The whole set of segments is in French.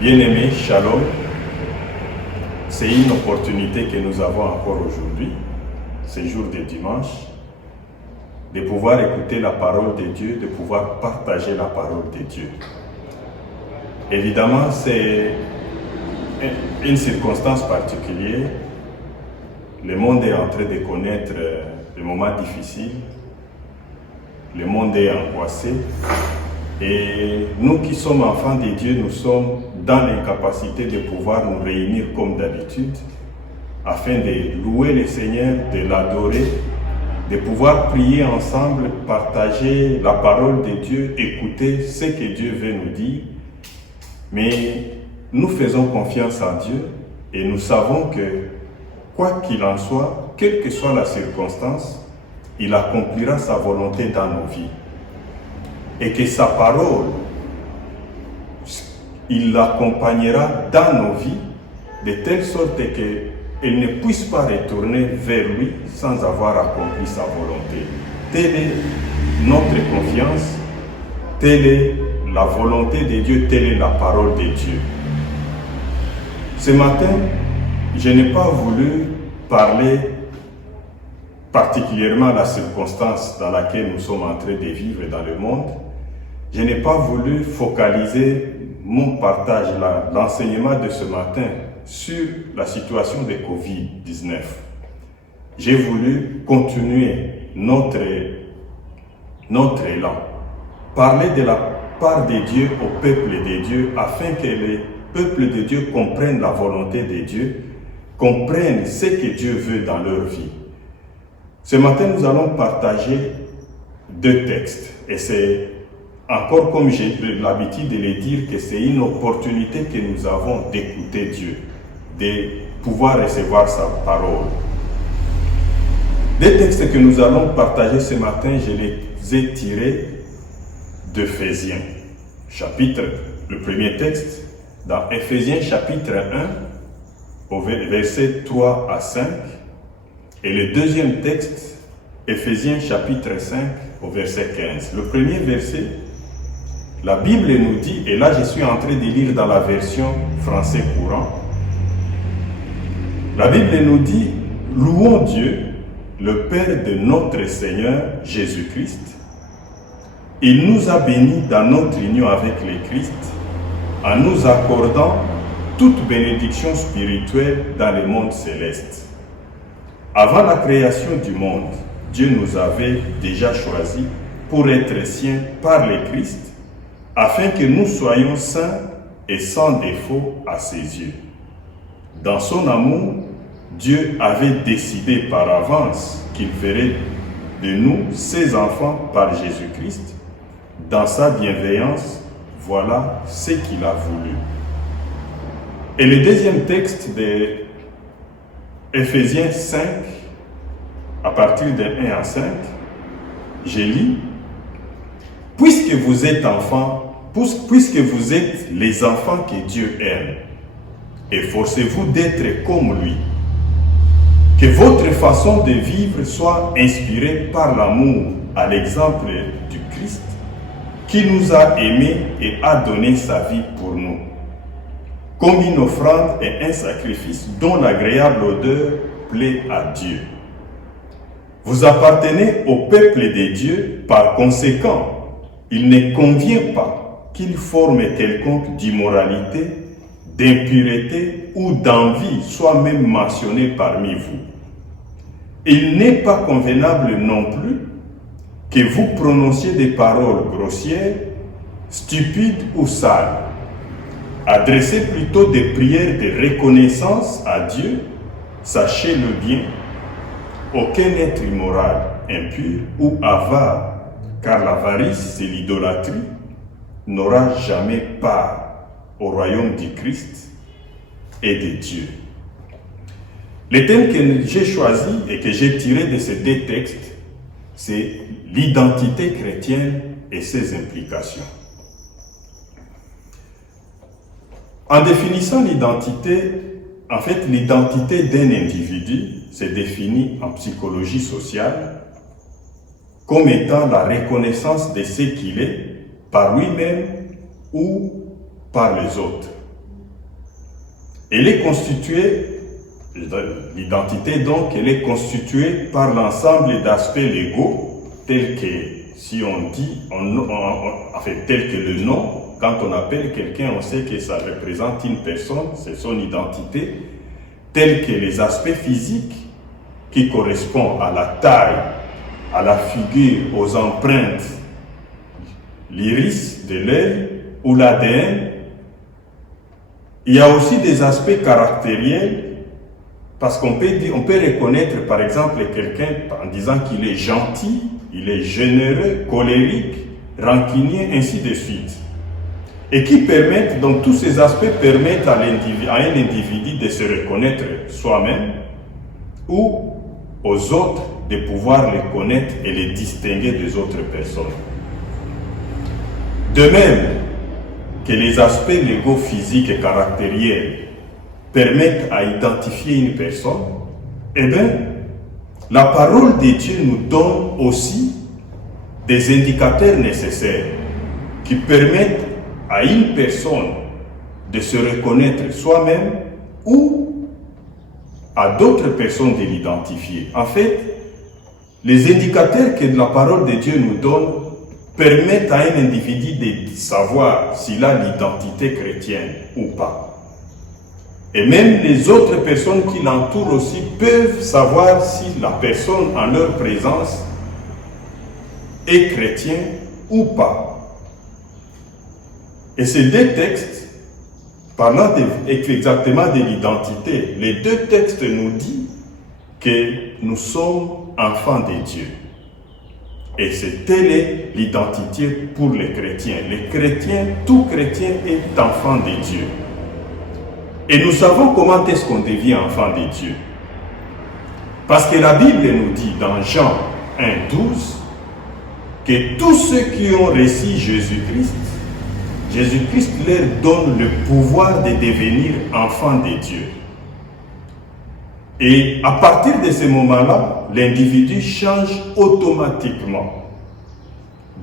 Bien-aimés, shalom, c'est une opportunité que nous avons encore aujourd'hui, ce jour de dimanche, de pouvoir écouter la parole de Dieu, de pouvoir partager la parole de Dieu. Évidemment, c'est une circonstance particulière. Le monde est en train de connaître des moments difficiles. Le monde est angoissé. Et nous qui sommes enfants de Dieu, nous sommes dans l'incapacité de pouvoir nous réunir comme d'habitude afin de louer le Seigneur, de l'adorer, de pouvoir prier ensemble, partager la parole de Dieu, écouter ce que Dieu veut nous dire. Mais nous faisons confiance en Dieu et nous savons que quoi qu'il en soit, quelle que soit la circonstance, il accomplira sa volonté dans nos vies. Et que sa parole, il l'accompagnera dans nos vies, de telle sorte qu'elle ne puisse pas retourner vers lui sans avoir accompli sa volonté. Telle est notre confiance, telle est la volonté de Dieu, telle est la parole de Dieu. Ce matin, je n'ai pas voulu parler particulièrement de la circonstance dans laquelle nous sommes en train de vivre dans le monde. Je n'ai pas voulu focaliser mon partage, l'enseignement de ce matin sur la situation de Covid-19. J'ai voulu continuer notre élan, parler de la part de Dieu au peuple de Dieu afin que le peuple de Dieu comprenne la volonté de Dieu, comprenne ce que Dieu veut dans leur vie. Ce matin, nous allons partager deux textes et c'est encore comme j'ai l'habitude de le dire que c'est une opportunité que nous avons d'écouter Dieu, de pouvoir recevoir sa parole. Des textes que nous allons partager ce matin, je les ai tirés d'Éphésiens, le premier texte, dans Éphésiens chapitre 1, au verset 3 à 5, et le deuxième texte, Éphésiens chapitre 5, au verset 15. Le premier verset, la Bible nous dit, et là je suis en train de lire dans la version français courant, la Bible nous dit, louons Dieu, le Père de notre Seigneur Jésus-Christ. Il nous a bénis dans notre union avec le Christ, en nous accordant toute bénédiction spirituelle dans le monde céleste. Avant la création du monde, Dieu nous avait déjà choisis pour être siens par le Christ, afin que nous soyons saints et sans défaut à ses yeux. Dans son amour, Dieu avait décidé par avance qu'il ferait de nous ses enfants par Jésus-Christ. Dans sa bienveillance, voilà ce qu'il a voulu. Et le deuxième texte de Éphésiens 5, à partir de 1 à 5, je lis, puisque vous êtes enfants, puisque vous êtes les enfants que Dieu aime, efforcez-vous d'être comme lui. Que votre façon de vivre soit inspirée par l'amour à l'exemple du Christ, qui nous a aimés et a donné sa vie pour nous, comme une offrande et un sacrifice dont l'agréable odeur plaît à Dieu. Vous appartenez au peuple de Dieu, par conséquent, il ne convient pas qu'il forme quelconque d'immoralité, d'impureté ou d'envie soit même mentionné parmi vous. Il n'est pas convenable non plus que vous prononciez des paroles grossières, stupides ou sales. Adressez plutôt des prières de reconnaissance à Dieu, sachez-le bien. Aucun être immoral, impur ou avare, car l'avarice, c'est l'idolâtrie, n'aura jamais part au royaume du Christ et de Dieu. Le thème que j'ai choisi et que j'ai tiré de ces deux textes, c'est l'identité chrétienne et ses implications. En définissant l'identité, en fait, l'identité d'un individu se définit en psychologie sociale comme étant la reconnaissance de ce qu'il est par lui-même ou par les autres. Elle est constituée, l'identité donc, elle est constituée par l'ensemble d'aspects légaux, tels que, si on dit, tel que le nom, quand on appelle quelqu'un, on sait que ça représente une personne, c'est son identité, tels que les aspects physiques qui correspondent à la taille, à la figure, aux empreintes, l'iris de l'œil ou l'ADN. Il y a aussi des aspects caractériels, parce qu'on peut reconnaître par exemple quelqu'un en disant qu'il est gentil, il est généreux, colérique, rancunier, ainsi de suite. Et qui permettent, donc tous ces aspects permettent à un individu de se reconnaître soi-même ou aux autres de pouvoir les connaître et les distinguer des autres personnes. De même que les aspects légaux, physiques et caractériels permettent à identifier une personne, eh bien, la parole de Dieu nous donne aussi des indicateurs nécessaires qui permettent à une personne de se reconnaître soi-même ou à d'autres personnes de l'identifier. En fait, les indicateurs que la parole de Dieu nous donne permettent à un individu de savoir s'il a l'identité chrétienne ou pas. Et même les autres personnes qui l'entourent aussi peuvent savoir si la personne en leur présence est chrétienne ou pas. Et ces deux textes, parlant exactement de l'identité, les deux textes nous disent que nous sommes enfants de Dieu. Et c'est telle est l'identité pour les chrétiens. Les chrétiens, tout chrétien est enfant de Dieu. Et nous savons comment est-ce qu'on devient enfant de Dieu. Parce que la Bible nous dit dans Jean 1,12 que tous ceux qui ont reçu Jésus-Christ leur donne le pouvoir de devenir enfants de Dieu. Et à partir de ce moment-là, l'individu change automatiquement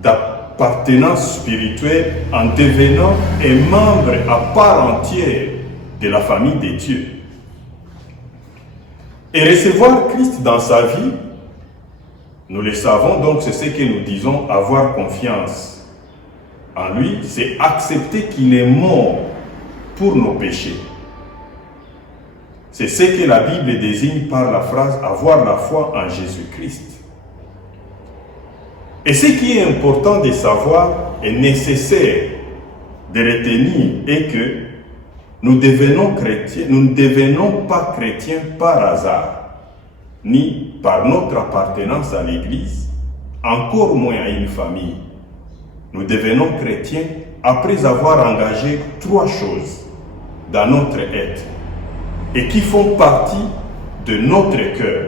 d'appartenance spirituelle en devenant un membre à part entière de la famille de Dieu. Et recevoir Christ dans sa vie, nous le savons, donc c'est ce que nous disons, avoir confiance en lui, c'est accepter qu'il est mort pour nos péchés. C'est ce que la Bible désigne par la phrase « avoir la foi en Jésus-Christ ». Et ce qui est important de savoir et nécessaire de retenir est que nous devenons chrétiens, nous ne devenons pas chrétiens par hasard, ni par notre appartenance à l'Église, encore moins à une famille. Nous devenons chrétiens après avoir engagé trois choses dans notre être et qui font partie de notre cœur.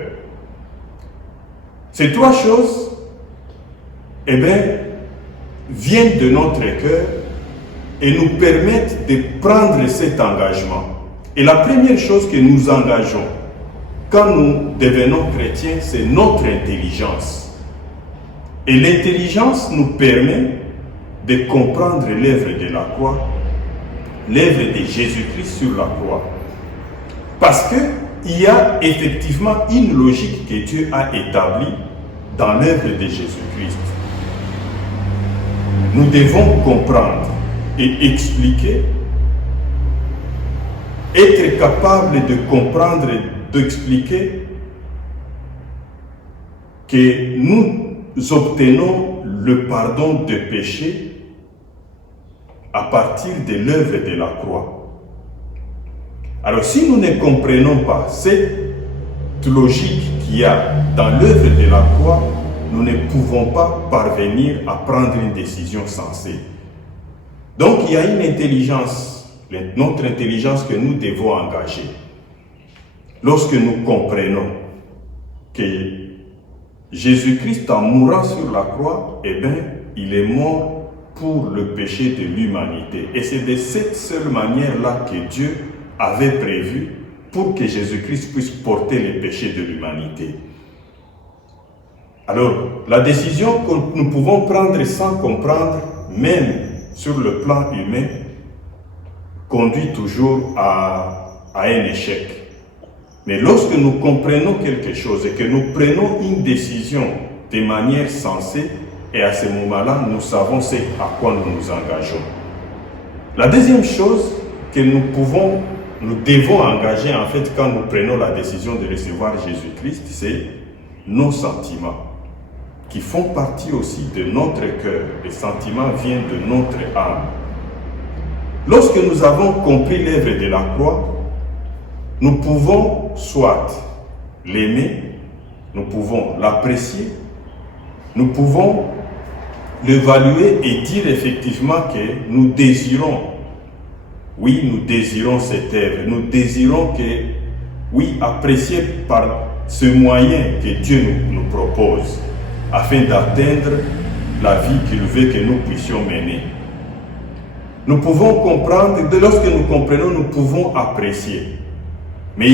Ces trois choses, eh bien, viennent de notre cœur et nous permettent de prendre cet engagement. Et la première chose que nous engageons quand nous devenons chrétiens, c'est notre intelligence. Et l'intelligence nous permet de comprendre l'œuvre de la croix, l'œuvre de Jésus-Christ sur la croix. Parce qu'il y a effectivement une logique que Dieu a établie dans l'œuvre de Jésus-Christ. Nous devons comprendre et expliquer, être capable de comprendre et d'expliquer que nous obtenons le pardon des péchés à partir de l'œuvre de la croix. Alors si nous ne comprenons pas cette logique qu'il y a dans l'œuvre de la croix, nous ne pouvons pas parvenir à prendre une décision sensée. Donc il y a une intelligence, notre intelligence que nous devons engager. Lorsque nous comprenons que Jésus-Christ en mourant sur la croix, eh bien, il est mort pour le péché de l'humanité. Et c'est de cette seule manière-là que Dieu avait prévu pour que Jésus-Christ puisse porter les péchés de l'humanité. Alors, la décision que nous pouvons prendre sans comprendre, même sur le plan humain, conduit toujours à à un échec. Mais lorsque nous comprenons quelque chose et que nous prenons une décision de manière sensée, et à ce moment-là, nous savons à quoi nous nous engageons. La deuxième chose que nous devons engager en fait quand nous prenons la décision de recevoir Jésus-Christ, c'est nos sentiments, qui font partie aussi de notre cœur. Les sentiments viennent de notre âme. Lorsque nous avons compris l'œuvre de la croix, nous pouvons soit l'aimer, nous pouvons l'apprécier, nous pouvons l'évaluer et dire effectivement que nous désirons, oui, nous désirons cette œuvre, nous désirons que, oui, apprécier par ce moyen que Dieu nous propose, afin d'atteindre la vie qu'il veut que nous puissions mener. Nous pouvons comprendre, lorsque nous comprenons, nous pouvons apprécier. Mais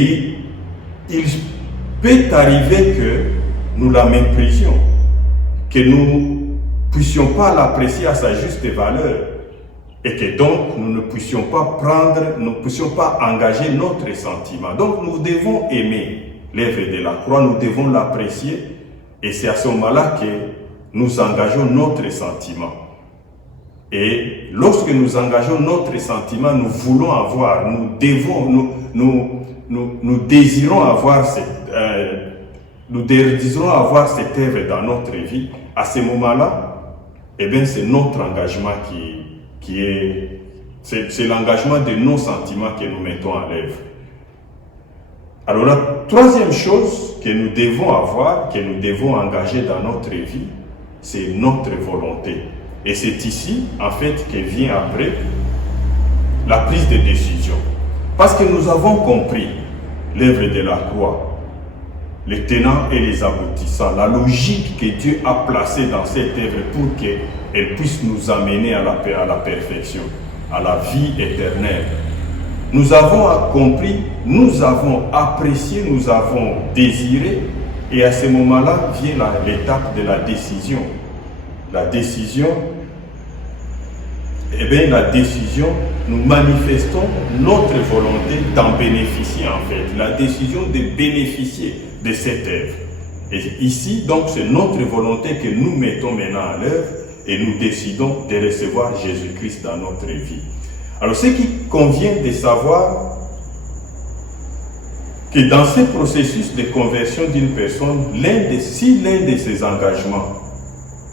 il peut arriver que nous la méprisions, que nous ne puissions pas l'apprécier à sa juste valeur et que donc nous ne puissions pas nous ne puissions pas engager notre sentiment. Donc nous devons aimer l'œuvre de la croix, nous devons l'apprécier et c'est à ce moment-là que nous engageons notre sentiment. Et lorsque nous engageons notre sentiment, nous voulons avoir, nous désirons avoir cette œuvre dans notre vie. À ce moment-là, eh bien, c'est notre engagement c'est l'engagement de nos sentiments que nous mettons en œuvre. Alors la troisième chose que nous devons avoir, que nous devons engager dans notre vie, c'est notre volonté. Et c'est ici, en fait, que vient après la prise de décision. Parce que nous avons compris l'œuvre de la croix, les tenants et les aboutissants, la logique que Dieu a placée dans cette œuvre pour qu'elle puisse nous amener à la perfection, à la vie éternelle. Nous avons compris, nous avons apprécié, nous avons désiré, et à ce moment-là vient l'étape de la décision. La décision, nous manifestons notre volonté d'en bénéficier en fait, la décision de bénéficier de cette œuvre. Et ici, donc, c'est notre volonté que nous mettons maintenant à l'œuvre et nous décidons de recevoir Jésus-Christ dans notre vie. Alors, ce qui convient de savoir, que dans ce processus de conversion d'une personne, si l'un de ses engagements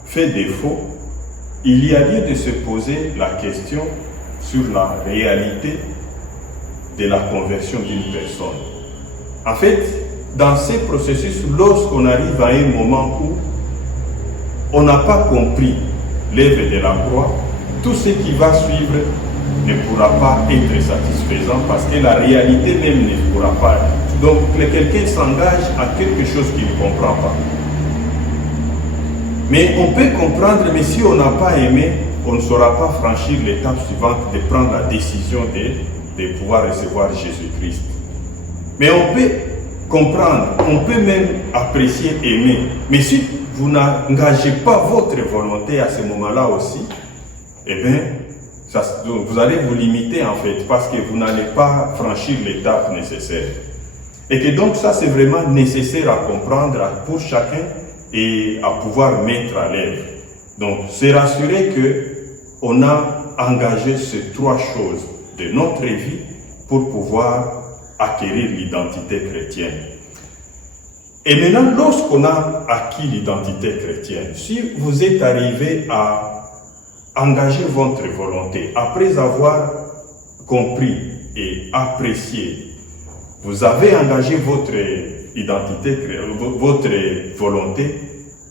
fait défaut, il y a lieu de se poser la question sur la réalité de la conversion d'une personne. En fait, dans ces processus, lorsqu'on arrive à un moment où on n'a pas compris l'œuvre de la croix, tout ce qui va suivre ne pourra pas être satisfaisant parce que la réalité même ne pourra pas. Donc, quelqu'un s'engage à quelque chose qu'il ne comprend pas. Mais on peut comprendre, mais si on n'a pas aimé, on ne saura pas franchir l'étape suivante de prendre la décision de pouvoir recevoir Jésus-Christ. Mais on peut comprendre, on peut même apprécier, aimer. Mais si vous n'engagez pas votre volonté à ce moment-là aussi, eh bien, vous allez vous limiter en fait, parce que vous n'allez pas franchir l'étape nécessaire. Et que donc ça, c'est vraiment nécessaire à comprendre pour chacun et à pouvoir mettre à l'œuvre. Donc, c'est rassurer qu'on a engagé ces trois choses de notre vie pour pouvoir acquérir l'identité chrétienne. Et maintenant, lorsqu'on a acquis l'identité chrétienne, si vous êtes arrivé à engager votre volonté, après avoir compris et apprécié, vous avez engagé votre identité, votre volonté,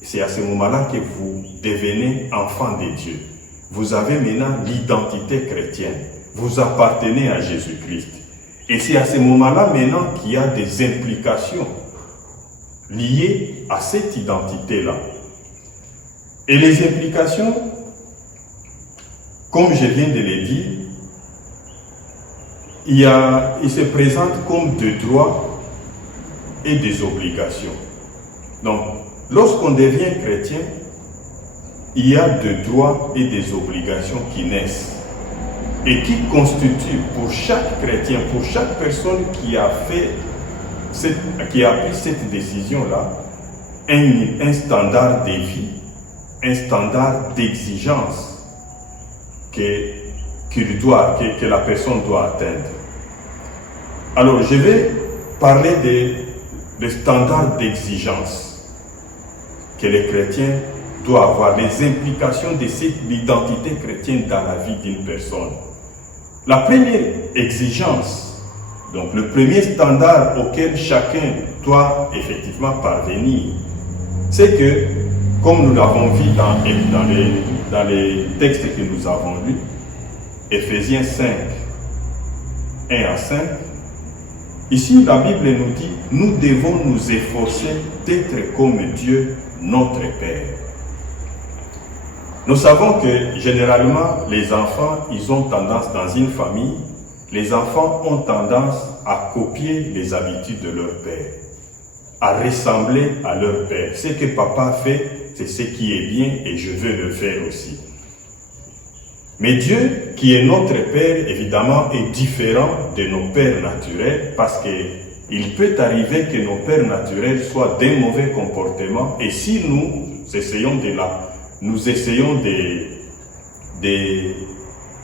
c'est à ce moment-là que vous devenez enfant de Dieu. Vous avez maintenant l'identité chrétienne. Vous appartenez à Jésus-Christ. Et c'est à ce moment-là maintenant qu'il y a des implications liées à cette identité-là. Et les implications, comme je viens de le dire, il se présente comme des droits et des obligations. Donc, lorsqu'on devient chrétien, il y a des droits et des obligations qui naissent. et qui constitue pour chaque chrétien, pour chaque personne qui a pris cette décision-là, un standard de vie, un standard d'exigence que la personne doit atteindre. Alors, je vais parler des standards d'exigence que les chrétiens doivent avoir, les implications de l'identité chrétienne dans la vie d'une personne. La première exigence, donc le premier standard auquel chacun doit effectivement parvenir, c'est que, comme nous l'avons vu dans les textes que nous avons lus, Éphésiens 5, 1 à 5, ici la Bible nous dit, nous devons nous efforcer d'être comme Dieu, notre Père. Nous savons que généralement les enfants, ils ont tendance dans une famille, les enfants ont tendance à copier les habitudes de leur père, à ressembler à leur père. Ce que papa fait, c'est ce qui est bien et je veux le faire aussi. Mais Dieu, qui est notre Père, évidemment, est différent de nos pères naturels parce qu'il peut arriver que nos pères naturels soient d'un mauvais comportement et si nous essayons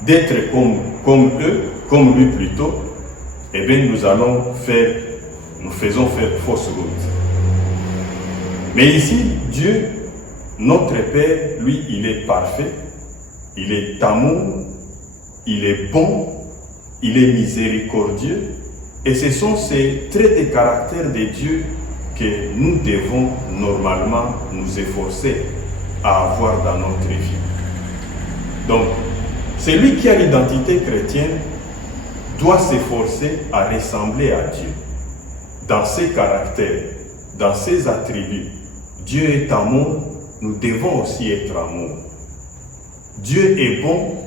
d'être comme eux, comme lui plutôt, eh bien nous faisons faire fausse route. Mais ici, Dieu, notre Père, lui, il est parfait, il est amour, il est bon, il est miséricordieux, et ce sont ces traits de caractère de Dieu que nous devons normalement nous efforcer à avoir dans notre vie. Donc, celui qui a l'identité chrétienne doit s'efforcer à ressembler à Dieu dans ses caractères, dans ses attributs. Dieu est amour, nous devons aussi être amour. Dieu est bon,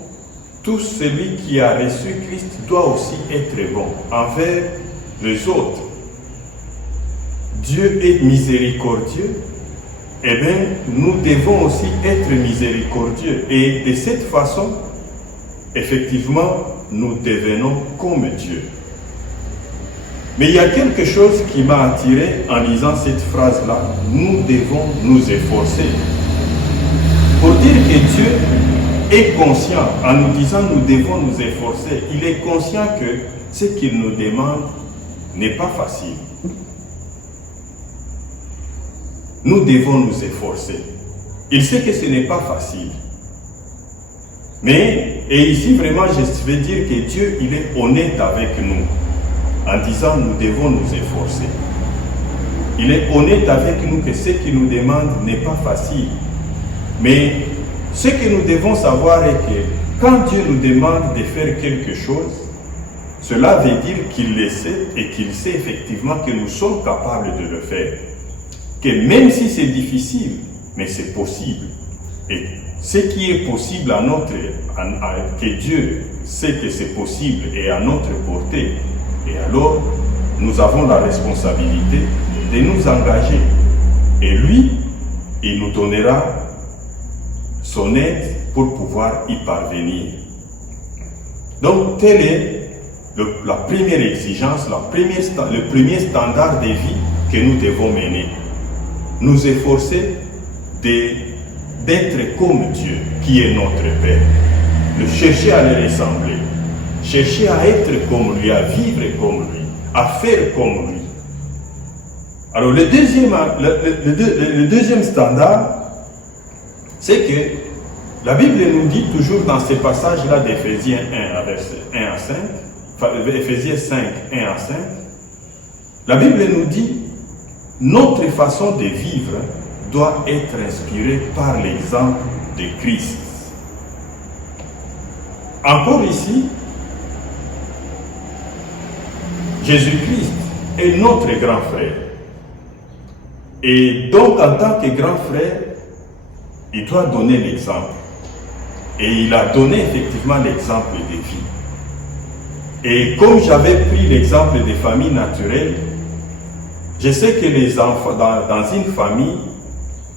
tout celui qui a reçu Christ doit aussi être bon envers les autres. Dieu est miséricordieux, eh bien, nous devons aussi être miséricordieux. Et de cette façon, effectivement, nous devenons comme Dieu. Mais il y a quelque chose qui m'a attiré en lisant cette phrase-là. Nous devons nous efforcer. Pour dire que Dieu est conscient, en nous disant nous devons nous efforcer, il est conscient que ce qu'il nous demande n'est pas facile. Nous devons nous efforcer. Il sait que ce n'est pas facile. Mais, et ici vraiment je vais dire que Dieu, il est honnête avec nous, en disant nous devons nous efforcer. Il est honnête avec nous que ce qu'il nous demande n'est pas facile. Mais ce que nous devons savoir est que quand Dieu nous demande de faire quelque chose, cela veut dire qu'il le sait et qu'il sait effectivement que nous sommes capables de le faire. Que même si c'est difficile, mais c'est possible. Et ce qui est possible que Dieu sait que c'est possible et à notre portée, et alors nous avons la responsabilité de nous engager. Et lui, il nous donnera son aide pour pouvoir y parvenir. Donc, telle est la première exigence, le premier standard de vie que nous devons mener. Nous efforcer d'être comme Dieu, qui est notre Père. De chercher à le ressembler. Chercher à être comme lui, à vivre comme lui, à faire comme lui. Alors, le deuxième standard, c'est que la Bible nous dit toujours dans ces passages-là d'Éphésiens 1 à 5, enfin, Éphésiens 5, 1 à 5, la Bible nous dit notre façon de vivre doit être inspirée par l'exemple de Christ. Encore ici, Jésus-Christ est notre grand frère. Et donc, en tant que grand frère, il doit donner l'exemple. Et il a donné effectivement l'exemple de vie. Et comme j'avais pris l'exemple des familles naturelles, je sais que les enfants, dans une famille,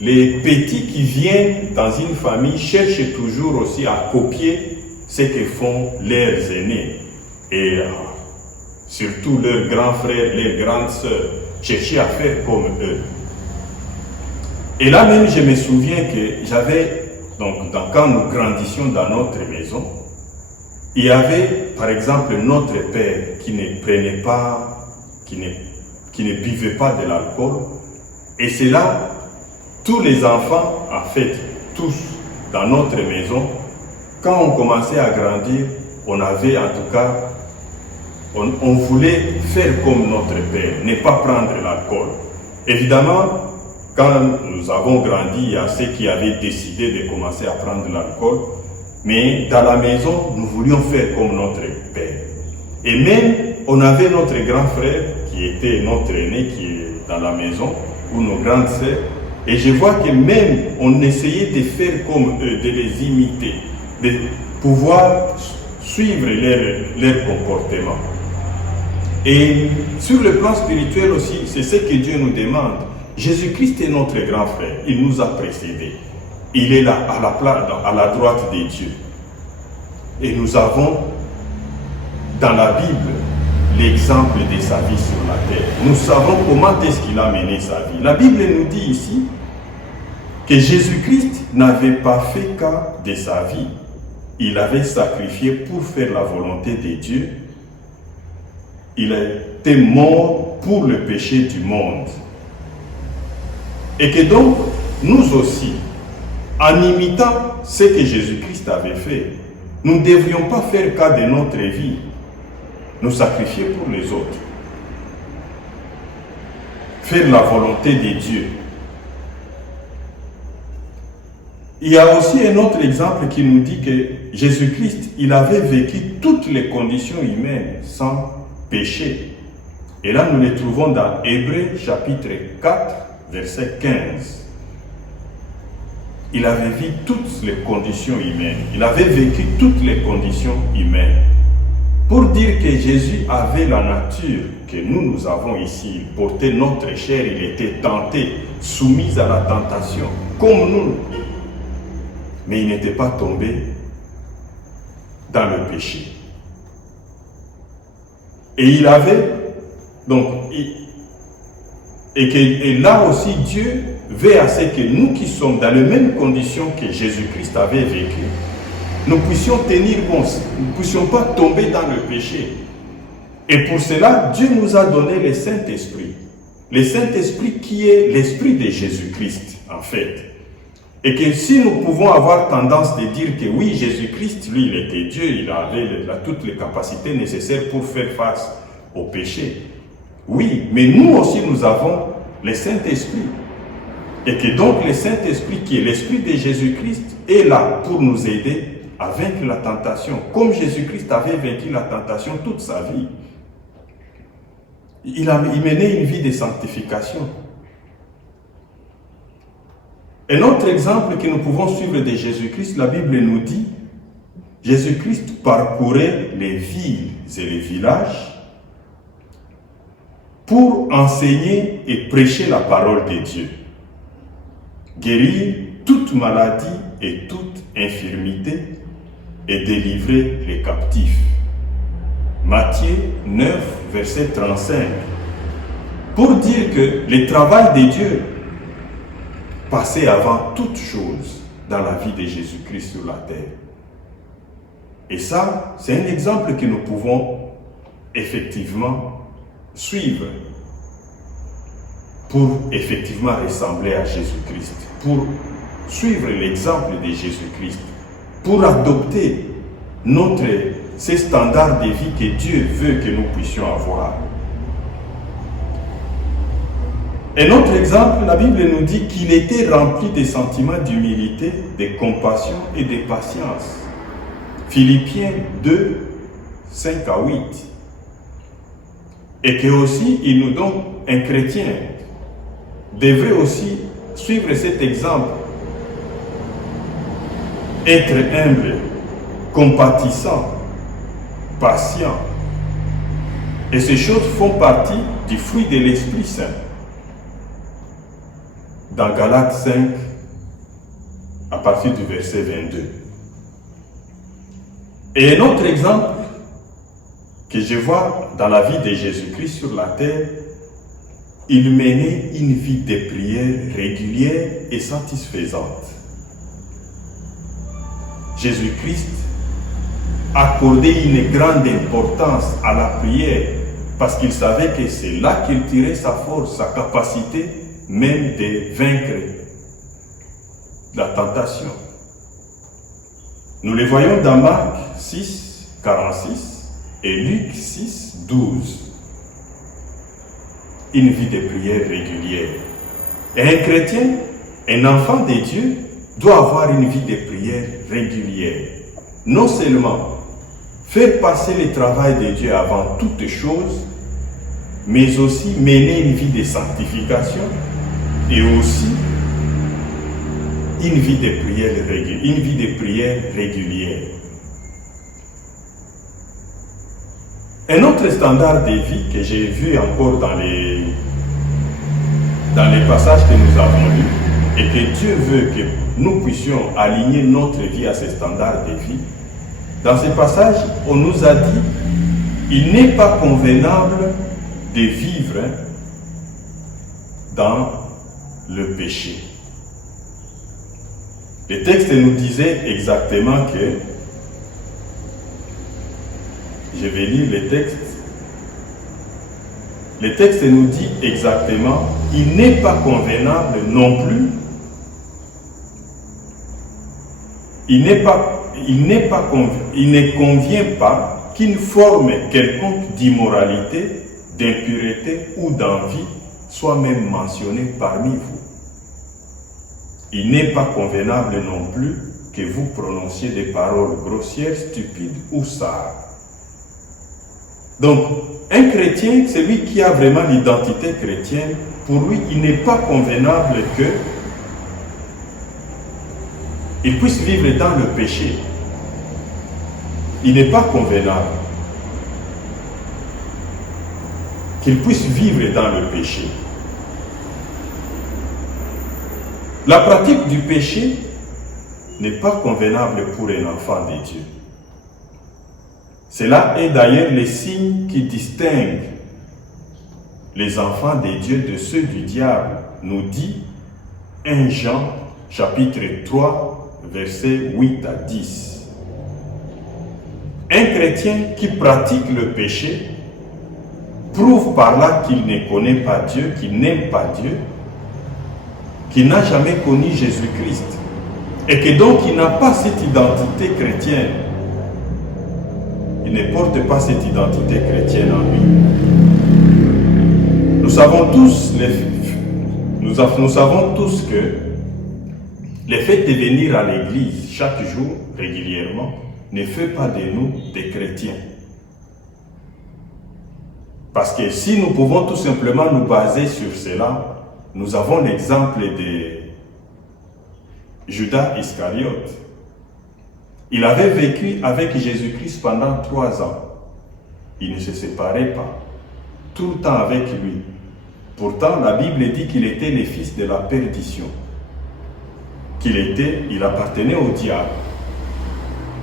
les petits qui viennent dans une famille cherchent toujours aussi à copier ce que font leurs aînés et surtout leurs grands frères, leurs grandes sœurs, chercher à faire comme eux. Et là même, je me souviens que j'avais, quand nous grandissions dans notre maison, il y avait, par exemple, notre père qui ne prenait pas, qui ne buvait pas de l'alcool. Et c'est là, tous les enfants, en fait, tous dans notre maison, quand on commençait à grandir, on avait en tout cas, on voulait faire comme notre père, ne pas prendre l'alcool. Évidemment, quand nous avons grandi, il y a ceux qui avaient décidé de commencer à prendre l'alcool, mais dans la maison, nous voulions faire comme notre père. Et même, on avait notre grand frère, qui était notre aîné, qui est dans la maison, ou nos grandes sœurs, et je vois que même, on essayait de faire comme eux, de les imiter, de pouvoir suivre leur comportement. Et sur le plan spirituel aussi, c'est ce que Dieu nous demande. Jésus-Christ est notre grand frère, il nous a précédés. Il est là, à la droite de Dieu. Et nous avons, dans la Bible, l'exemple de sa vie sur la terre. Nous savons comment est-ce qu'il a mené sa vie. La Bible nous dit ici que Jésus-Christ n'avait pas fait cas de sa vie. Il avait sacrifié pour faire la volonté de Dieu. Il était mort pour le péché du monde. Et que donc, nous aussi, en imitant ce que Jésus-Christ avait fait, nous ne devrions pas faire cas de notre vie, nous sacrifier pour les autres. Faire la volonté de Dieu. Il y a aussi un autre exemple qui nous dit que Jésus-Christ, il avait vécu toutes les conditions humaines sans péché. Et là, nous les trouvons dans Hébreux chapitre 4, verset 15. Il avait vu toutes les conditions humaines. Il avait vécu toutes les conditions humaines. Pour dire que Jésus avait la nature que nous avons ici. Il portait notre chair, il était tenté, soumis à la tentation, comme nous. Mais il n'était pas tombé dans le péché. Et il avait, et là aussi Dieu veut à ce que nous qui sommes dans les mêmes conditions que Jésus-Christ avait vécu, nous puissions tenir bon, nous ne puissions pas tomber dans le péché. Et pour cela, Dieu nous a donné le Saint-Esprit. Le Saint-Esprit qui est l'Esprit de Jésus-Christ, en fait. Et que si nous pouvons avoir tendance de dire que oui, Jésus-Christ, lui, il était Dieu, il avait toutes les capacités nécessaires pour faire face au péché. Oui, mais nous aussi, nous avons le Saint-Esprit. Et que donc le Saint-Esprit, qui est l'Esprit de Jésus-Christ, est là pour nous aider à vaincre la tentation. Comme Jésus-Christ avait vaincu la tentation toute sa vie. Il menait une vie de sanctification. Un autre exemple que nous pouvons suivre de Jésus-Christ, la Bible nous dit, Jésus-Christ parcourait les villes et les villages pour enseigner et prêcher la parole de Dieu, guérir toute maladie et toute infirmité et délivrer les captifs. Matthieu 9, verset 35. Pour dire que le travail de Dieu passait avant toute chose dans la vie de Jésus-Christ sur la terre. Et ça, c'est un exemple que nous pouvons effectivement suivre pour effectivement ressembler à Jésus-Christ, pour suivre l'exemple de Jésus-Christ, pour adopter ces standards de vie que Dieu veut que nous puissions avoir. Un autre exemple, la Bible nous dit qu'il était rempli de sentiments d'humilité, de compassion et de patience. Philippiens 2, 5 à 8. Et que aussi, il nous donne un chrétien devrait aussi suivre cet exemple. Être humble, compatissant, patient. Et ces choses font partie du fruit de l'Esprit Saint. Dans Galates 5, à partir du verset 22. Et un autre exemple que je vois dans la vie de Jésus-Christ sur la terre, il menait une vie de prière régulière et satisfaisante. Jésus-Christ accordait une grande importance à la prière parce qu'il savait que c'est là qu'il tirait sa force, sa capacité même de vaincre la tentation. Nous le voyons dans Marc 6, 46 et Luc 6, 12. Une vie de prière régulière. Et un chrétien, un enfant de Dieu, doit avoir une vie de prière régulière. Non seulement faire passer le travail de Dieu avant toutes choses, mais aussi mener une vie de sanctification et aussi une vie de prière régulière. Un autre standard de vie que j'ai vu encore dans les passages que nous avons lus et que Dieu veut que nous puissions aligner notre vie à ces standards de vie, dans ces passages, on nous a dit il n'est pas convenable de vivre dans le péché. Le texte nous disait exactement que, je vais lire le texte. Le texte nous dit exactement, il n'est pas convenable non plus, il ne convient pas qu'une forme quelconque d'immoralité, d'impureté ou d'envie soit même mentionnée parmi vous. Il n'est pas convenable non plus que vous prononciez des paroles grossières, stupides ou sardes. Donc, un chrétien, celui qui a vraiment l'identité chrétienne, pour lui, il n'est pas convenable que il puisse vivre dans le péché. Il n'est pas convenable qu'il puisse vivre dans le péché. La pratique du péché n'est pas convenable pour un enfant de Dieu. Cela est d'ailleurs le signe qui distingue les enfants de Dieu de ceux du diable, nous dit 1 Jean chapitre 3, versets 8 à 10. Un chrétien qui pratique le péché prouve par là qu'il ne connaît pas Dieu, qu'il n'aime pas Dieu, qu'il n'a jamais connu Jésus-Christ et que donc il n'a pas cette identité chrétienne. Il ne porte pas cette identité chrétienne en lui. Nous savons tous que le fait de venir à l'église chaque jour, régulièrement, ne fait pas de nous des chrétiens. Parce que si nous pouvons tout simplement nous baser sur cela, nous avons l'exemple de Judas Iscariote. Il avait vécu avec Jésus-Christ pendant 3 ans. Il ne se séparait pas, tout le temps avec lui. Pourtant, la Bible dit qu'il était le fils de la perdition. Il appartenait au diable.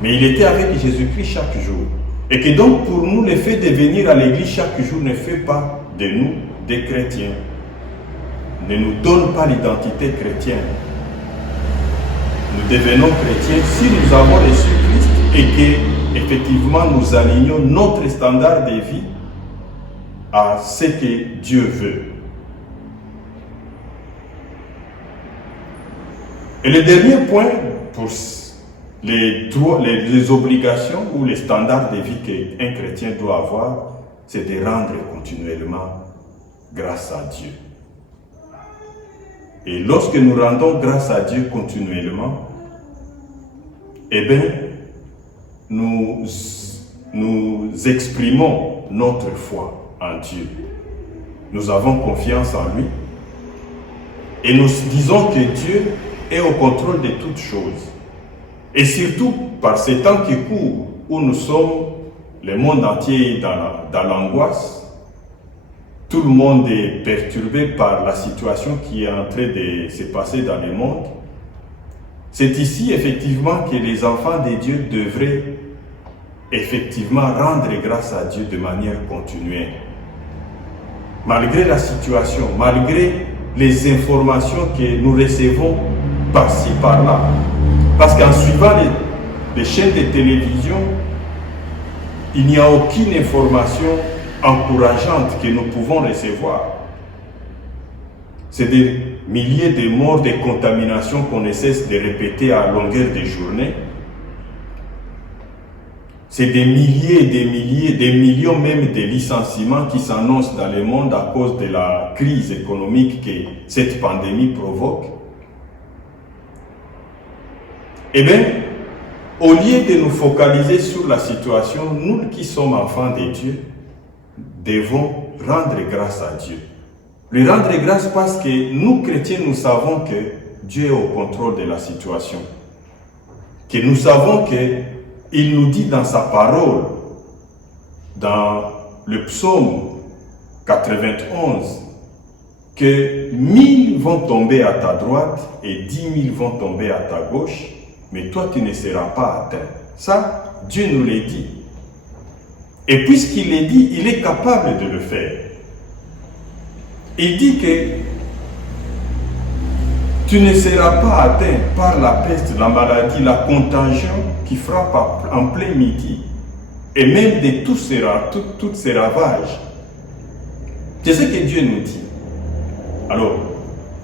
Mais il était avec Jésus-Christ chaque jour. Et que donc pour nous, le fait de venir à l'église chaque jour ne fait pas de nous des chrétiens. Ne nous donne pas l'identité chrétienne. Nous devenons chrétiens si nous avons reçu Christ et que, effectivement, nous alignons notre standard de vie à ce que Dieu veut. Et le dernier point pour les obligations ou les standards de vie qu'un chrétien doit avoir, c'est de rendre continuellement grâce à Dieu. Et lorsque nous rendons grâce à Dieu continuellement, eh bien, nous exprimons notre foi en Dieu. Nous avons confiance en lui et nous disons que Dieu est au contrôle de toutes choses. Et surtout, par ces temps qui courent, où nous sommes, le monde entier dans l'angoisse, tout le monde est perturbé par la situation qui est en train de se passer dans le monde. C'est ici, effectivement, que les enfants de Dieu devraient effectivement rendre grâce à Dieu de manière continuelle. Malgré la situation, malgré les informations que nous recevons par-ci, par-là. Parce qu'en suivant les chaînes de télévision, il n'y a aucune information encourageante que nous pouvons recevoir. C'est des milliers de morts, de contaminations qu'on ne cesse de répéter à longueur de journée. C'est des milliers, des millions même de licenciements qui s'annoncent dans le monde à cause de la crise économique que cette pandémie provoque. Eh bien, au lieu de nous focaliser sur la situation, nous qui sommes enfants de Dieu, devons rendre grâce à Dieu. Lui rendre grâce parce que nous, chrétiens, nous savons que Dieu est au contrôle de la situation. Que nous savons qu'il nous dit dans sa parole, dans le psaume 91, que 1000 vont tomber à ta droite et 10 000 vont tomber à ta gauche, mais toi tu ne seras pas atteint. Ça, Dieu nous l'a dit. Et puisqu'il l'a dit, il est capable de le faire. Il dit que tu ne seras pas atteint par la peste, la maladie, la contagion qui frappe en plein midi, et même de tous ces ravages. C'est ce que Dieu nous dit. Alors,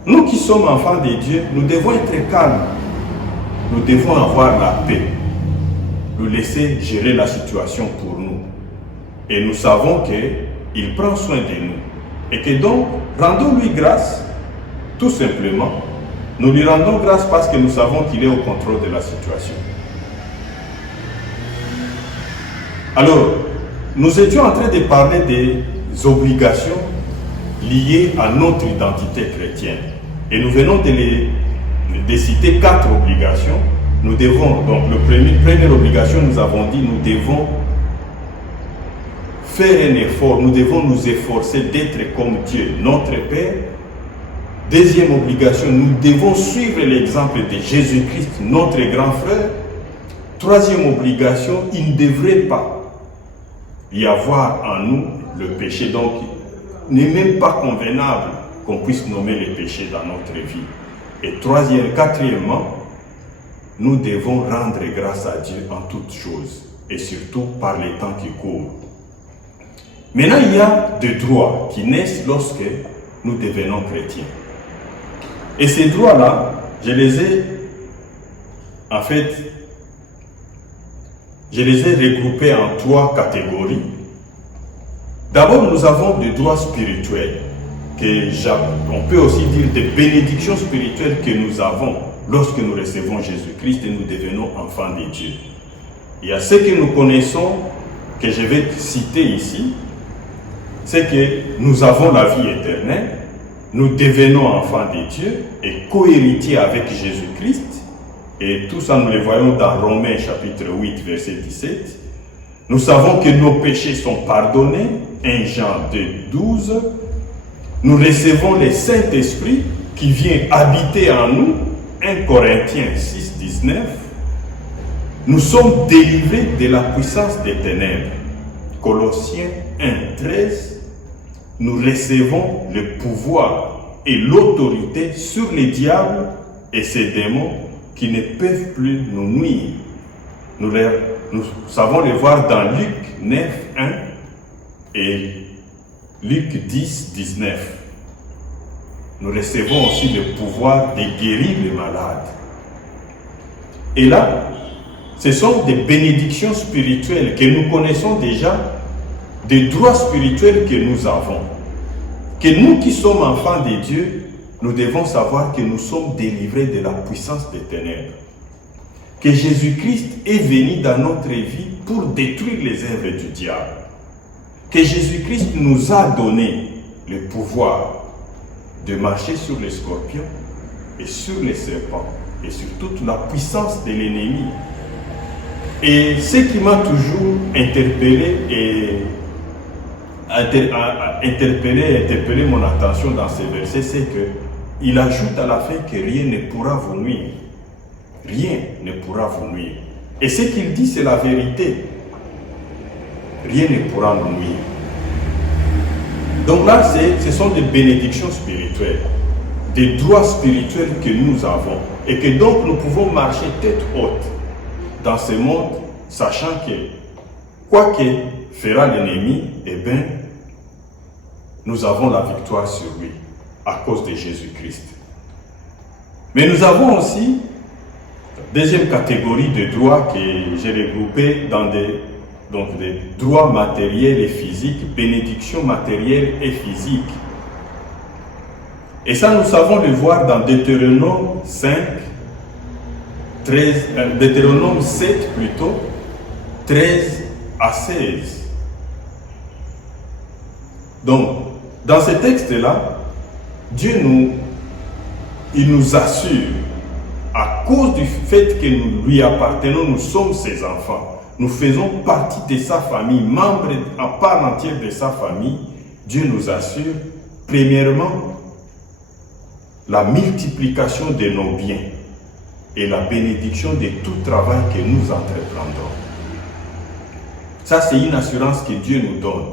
nous qui sommes enfants de Dieu, nous devons être calmes. Nous devons avoir la paix. Nous laisser gérer la situation pour nous. Et nous savons qu'il prend soin de nous. Et que donc, rendons-lui grâce, tout simplement. Nous lui rendons grâce parce que nous savons qu'il est au contrôle de la situation. Alors, nous étions en train de parler des obligations liées à notre identité chrétienne. Et nous venons de citer 4 obligations. Nous devons, donc, première obligation, nous avons dit, nous devons faire un effort, nous devons nous efforcer d'être comme Dieu, notre Père. Deuxième obligation, nous devons suivre l'exemple de Jésus-Christ, notre grand frère. Troisième obligation, il ne devrait pas y avoir en nous le péché. Donc, il n'est même pas convenable qu'on puisse nommer les péchés dans notre vie. Et quatrièmement, nous devons rendre grâce à Dieu en toutes choses, et surtout par les temps qui courent. Maintenant, il y a des droits qui naissent lorsque nous devenons chrétiens. Et ces droits-là, je les ai regroupés en 3 catégories. D'abord, nous avons des droits spirituels, on peut aussi dire des bénédictions spirituelles que nous avons lorsque nous recevons Jésus-Christ et nous devenons enfants de Dieu. Il y a ce que nous connaissons, que je vais citer ici, c'est que nous avons la vie éternelle, nous devenons enfants de Dieu et co-héritiers avec Jésus-Christ. Et tout ça, nous le voyons dans Romains chapitre 8, verset 17. Nous savons que nos péchés sont pardonnés, 1 Jean 2, 12. Nous recevons le Saint-Esprit qui vient habiter en nous, 1 Corinthiens 6, 19. Nous sommes délivrés de la puissance des ténèbres, Colossiens 1, 13. Nous recevons le pouvoir et l'autorité sur les diables et ces démons qui ne peuvent plus nous nuire. Nous savons les voir dans Luc 9, 1 et Luc 10, 19. Nous recevons aussi le pouvoir de guérir les malades. Et là, ce sont des bénédictions spirituelles que nous connaissons déjà, des droits spirituels que nous avons. Que nous qui sommes enfants de Dieu, nous devons savoir que nous sommes délivrés de la puissance des ténèbres. Que Jésus-Christ est venu dans notre vie pour détruire les œuvres du diable. Que Jésus-Christ nous a donné le pouvoir de marcher sur les scorpions et sur les serpents et sur toute la puissance de l'ennemi. Et ce qui m'a toujours interpellé mon attention dans ces versets, c'est qu'il ajoute à la fin que rien ne pourra vous nuire. Rien ne pourra vous nuire. Et ce qu'il dit, c'est la vérité. rien ne pourra nous nuire. Donc là, ce sont des bénédictions spirituelles, des droits spirituels que nous avons et que donc nous pouvons marcher tête haute dans ce monde, sachant que quoi que fera l'ennemi, eh bien, nous avons la victoire sur lui à cause de Jésus-Christ. Mais nous avons aussi deuxième catégorie de droits que j'ai regroupés dans des droits matériels et physiques, bénédictions matérielles et physiques. Et ça, nous savons le voir dans Deutéronome 7 plutôt, 13 à 16. Donc, dans ce texte-là, Dieu il nous assure, à cause du fait que nous lui appartenons, nous sommes ses enfants, nous faisons partie de sa famille, membres à part entière de sa famille, Dieu nous assure, premièrement, la multiplication de nos biens et la bénédiction de tout travail que nous entreprendrons. Ça, c'est une assurance que Dieu nous donne.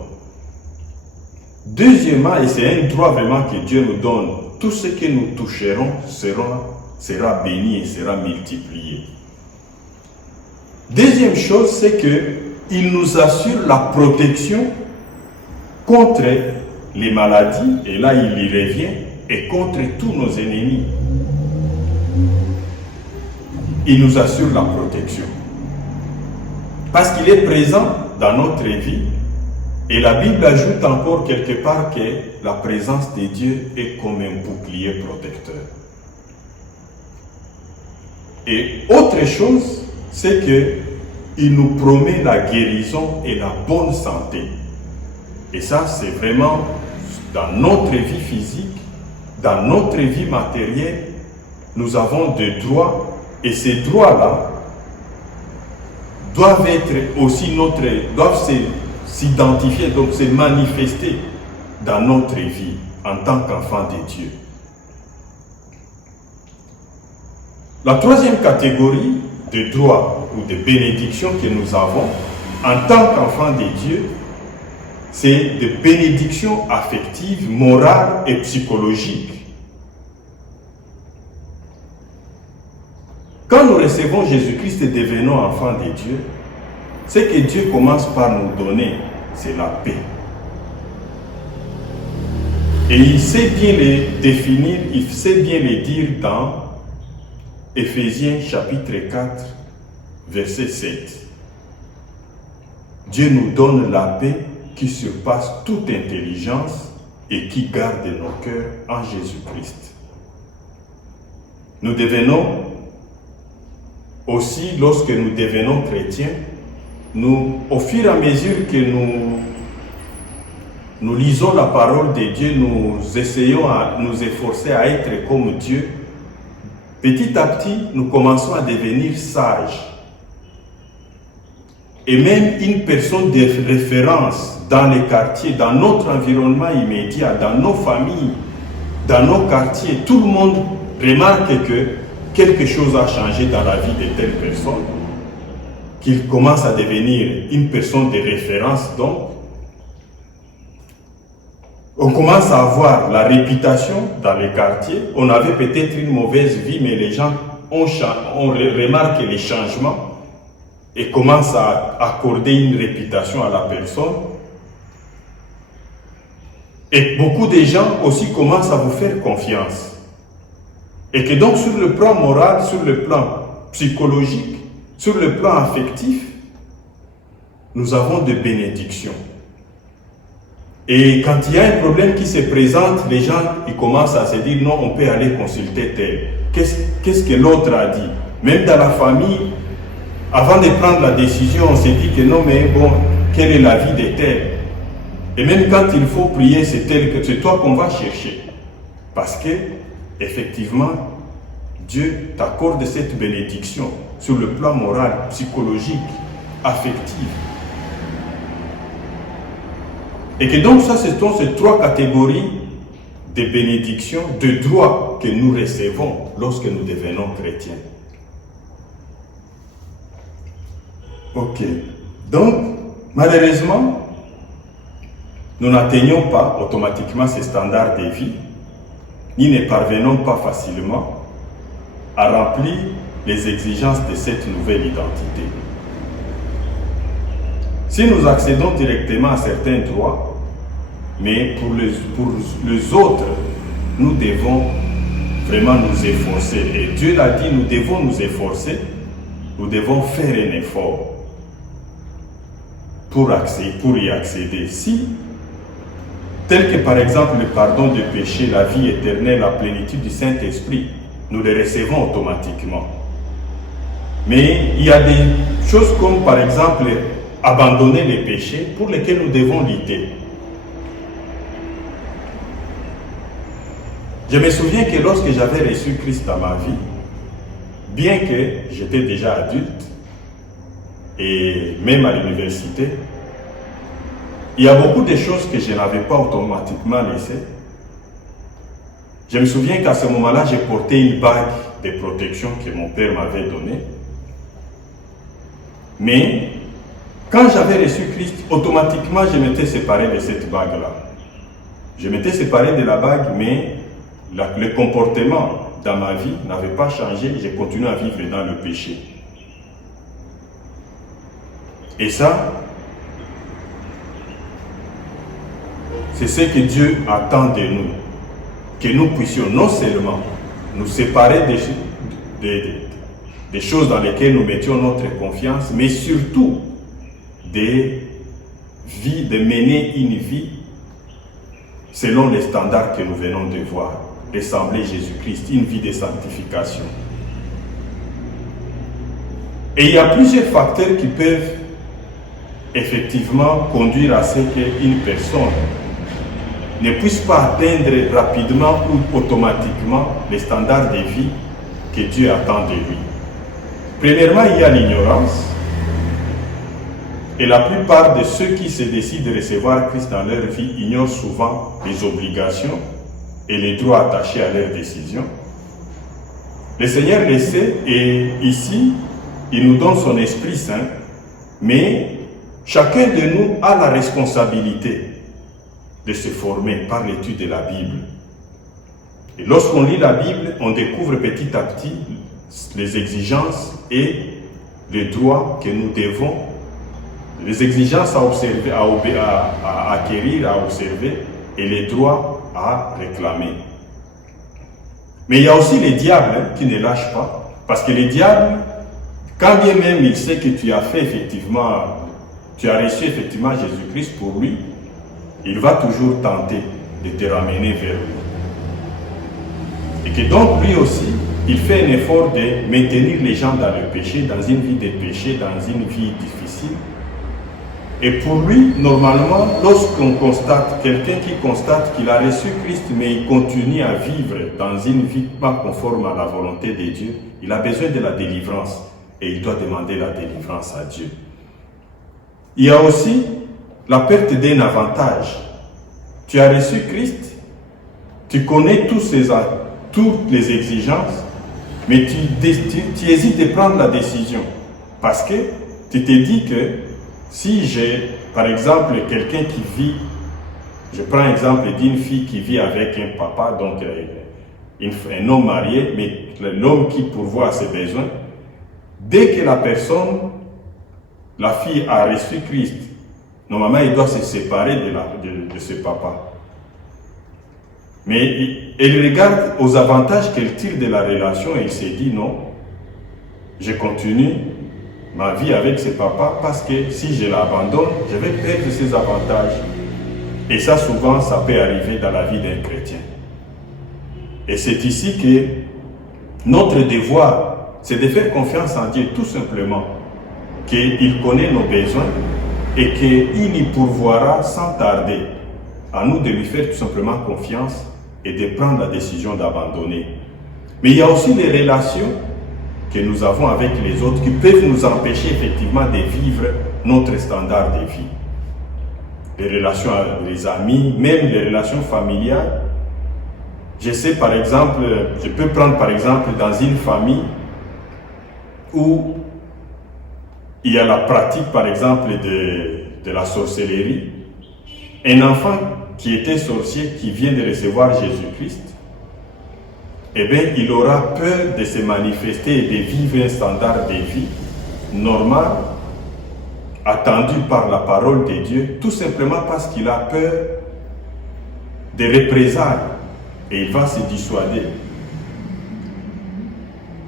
Deuxièmement, et c'est un droit vraiment que Dieu nous donne, tout ce que nous toucherons sera béni et sera multiplié. Deuxième chose, c'est qu'il nous assure la protection contre les maladies, et là il y revient, et contre tous nos ennemis. Il nous assure la protection. Parce qu'il est présent dans notre vie, et la Bible ajoute encore quelque part que la présence de Dieu est comme un bouclier protecteur. Et autre chose, c'est qu'il nous promet la guérison et la bonne santé. Et ça, c'est vraiment dans notre vie physique, dans notre vie matérielle, nous avons des droits, et ces droits-là doivent être aussi doivent s'identifier, donc se manifester dans notre vie en tant qu'enfant de Dieu. La troisième catégorie de droits ou de bénédictions que nous avons en tant qu'enfants de Dieu, c'est des bénédictions affectives, morales et psychologiques. Quand nous recevons Jésus-Christ et devenons enfants de Dieu, ce que Dieu commence par nous donner, c'est la paix. Et il sait bien les définir, il sait bien les dire dans Éphésiens chapitre 4, verset 7. Dieu nous donne la paix qui surpasse toute intelligence et qui garde nos cœurs en Jésus-Christ. Nous devenons aussi, lorsque nous devenons chrétiens, au fur et à mesure que nous lisons la parole de Dieu, nous essayons à nous efforcer à être comme Dieu. Petit à petit, nous commençons à devenir sages. Et même une personne de référence dans les quartiers, dans notre environnement immédiat, dans nos familles, dans nos quartiers, tout le monde remarque que quelque chose a changé dans la vie de telle personne, qu'il commence à devenir une personne de référence. Donc, on commence à avoir la réputation dans les quartiers. On avait peut-être une mauvaise vie, mais les gens on remarque les changements et commencent à accorder une réputation à la personne. Et beaucoup de gens aussi commencent à vous faire confiance. Et que donc sur le plan moral, sur le plan psychologique, sur le plan affectif, nous avons des bénédictions. Et quand il y a un problème qui se présente, les gens ils commencent à se dire non, on peut aller consulter tel. Qu'est-ce que l'autre a dit? Même dans la famille, avant de prendre la décision, on se dit que non, mais bon, quelle est la vie de tel? Et même quand il faut prier, c'est toi qu'on va chercher. Parce que, effectivement, Dieu t'accorde cette bénédiction sur le plan moral, psychologique, affectif. Et que donc ça, ce sont ces trois catégories de bénédictions, de droits que nous recevons lorsque nous devenons chrétiens. Ok. Donc, Malheureusement, nous n'atteignons pas automatiquement ces standards de vie, ni ne parvenons pas facilement à remplir les exigences de cette nouvelle identité. Si nous accédons directement à certains droits, mais pour les autres, nous devons vraiment nous efforcer. Et Dieu l'a dit, nous devons nous efforcer, nous devons faire un effort pour y accéder. Si, tel que par exemple le pardon du péché, la vie éternelle, la plénitude du Saint-Esprit, nous les recevons automatiquement. Mais il y a des choses comme par exemple abandonner les péchés pour lesquels nous devons lutter. Je me souviens que lorsque j'avais reçu Christ dans ma vie, bien que j'étais déjà adulte, et même à l'université, il y a beaucoup de choses que je n'avais pas automatiquement laissées. Je me souviens qu'à ce moment-là, j'ai porté une bague de protection que mon père m'avait donnée. Mais quand j'avais reçu Christ, automatiquement, je m'étais séparé de cette bague-là. Je m'étais séparé de la bague, mais le comportement dans ma vie n'avait pas changé. J'ai continué à vivre dans le péché. Et ça, c'est ce que Dieu attend de nous. Que nous puissions non seulement nous séparer des choses dans lesquelles nous mettions notre confiance, mais surtout de mener une vie selon les standards que nous venons de voir, ressembler Jésus-Christ, une vie de sanctification. Et il y a plusieurs facteurs qui peuvent effectivement conduire à ce qu'une personne ne puisse pas atteindre rapidement ou automatiquement les standards de vie que Dieu attend de lui. Premièrement, il y a l'ignorance. Et la plupart de ceux qui se décident de recevoir Christ dans leur vie ignorent souvent les obligations et les droits attachés à leurs décisions. Le Seigneur le sait et ici, il nous donne son Esprit Saint, mais chacun de nous a la responsabilité de se former par l'étude de la Bible. Et lorsqu'on lit la Bible, on découvre petit à petit les exigences et les droits que nous devons, les exigences à observer, à acquérir, à observer, et les droits à réclamer. Mais il y a aussi les diables qui ne lâchent pas, parce que les diables, quand bien même il sait que tu as reçu effectivement Jésus-Christ pour lui, il va toujours tenter de te ramener vers lui. Et que donc lui aussi, il fait un effort de maintenir les gens dans le péché, dans une vie de péché, dans une vie difficile. Et pour lui, normalement, lorsqu'on constate, quelqu'un qui constate qu'il a reçu Christ, mais il continue à vivre dans une vie pas conforme à la volonté de Dieu, il a besoin de la délivrance et il doit demander la délivrance à Dieu. Il y a aussi la perte d'un avantage. Tu as reçu Christ, tu connais toutes les exigences, mais tu hésites de prendre la décision. Parce que tu te dis que si j'ai, par exemple, quelqu'un qui vit, je prends l'exemple d'une fille qui vit avec un papa, donc un homme marié, mais l'homme qui pourvoit à ses besoins, dès que la fille a reçu Christ, normalement, il doit se séparer de ce papa. Mais elle regarde aux avantages qu'elle tire de la relation et il se dit non, je continue ma vie avec ce papa parce que si je l'abandonne, je vais perdre ses avantages. Et ça, souvent, ça peut arriver dans la vie d'un chrétien. Et c'est ici que notre devoir, c'est de faire confiance en Dieu, tout simplement, qu'il connaît nos besoins et qu'il y pourvoira sans tarder. À nous de lui faire tout simplement confiance et de prendre la décision d'abandonner. Mais il y a aussi les relations que nous avons avec les autres qui peuvent nous empêcher effectivement de vivre notre standard de vie. Les relations avec les amis, même les relations familiales. Je sais par exemple, je peux prendre par exemple dans une famille où il y a la pratique par exemple de la sorcellerie, un enfant qui était sorcier, qui vient de recevoir Jésus-Christ, eh bien, il aura peur de se manifester et de vivre un standard de vie normal, attendu par la parole de Dieu, tout simplement parce qu'il a peur des représailles et il va se dissuader.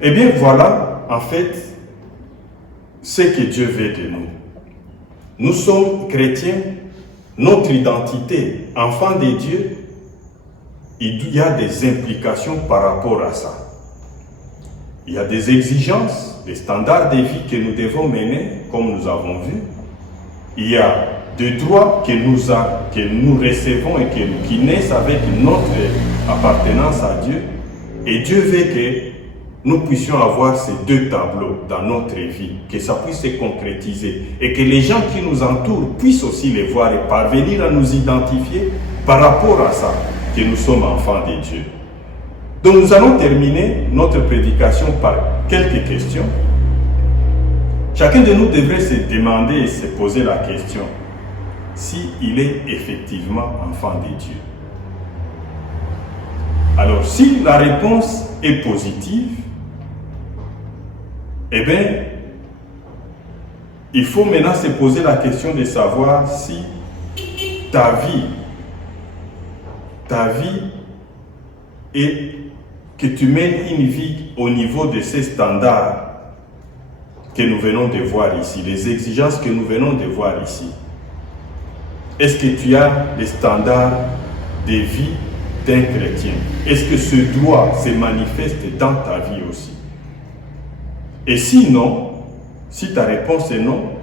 Eh bien, voilà, en fait, ce que Dieu veut de nous. Nous sommes chrétiens, notre identité, enfants de Dieu, il y a des implications par rapport à ça. Il y a des exigences, des standards de vie que nous devons mener, comme nous avons vu. Il y a des droits que nous recevons et qui naissent avec notre appartenance à Dieu. Et Dieu veut que nous puissions avoir ces deux tableaux dans notre vie, que ça puisse se concrétiser et que les gens qui nous entourent puissent aussi les voir et parvenir à nous identifier par rapport à ça, que nous sommes enfants de Dieu. Donc nous allons terminer notre prédication par quelques questions. Chacun de nous devrait se demander et se poser la question s'il est effectivement enfant de Dieu. Alors si la réponse est positive, eh bien, il faut maintenant se poser la question de savoir si ta vie est que tu mènes une vie au niveau de ces standards que nous venons de voir ici, les exigences que nous venons de voir ici. Est-ce que tu as les standards de vie d'un chrétien? Est-ce que ce droit se manifeste dans ta vie aussi? Et sinon, si ta réponse est non,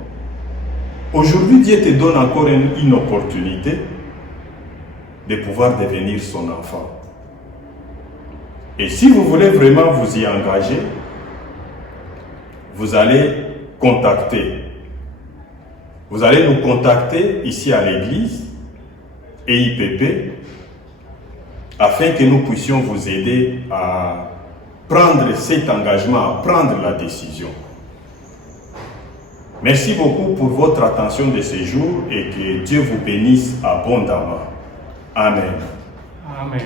aujourd'hui Dieu te donne encore une opportunité de pouvoir devenir son enfant. Et si vous voulez vraiment vous y engager, vous allez nous contacter ici à l'église EIPP afin que nous puissions vous aider à prendre cet engagement, à prendre la décision. Merci beaucoup pour votre attention de ce jour et que Dieu vous bénisse abondamment. Amen. Amen.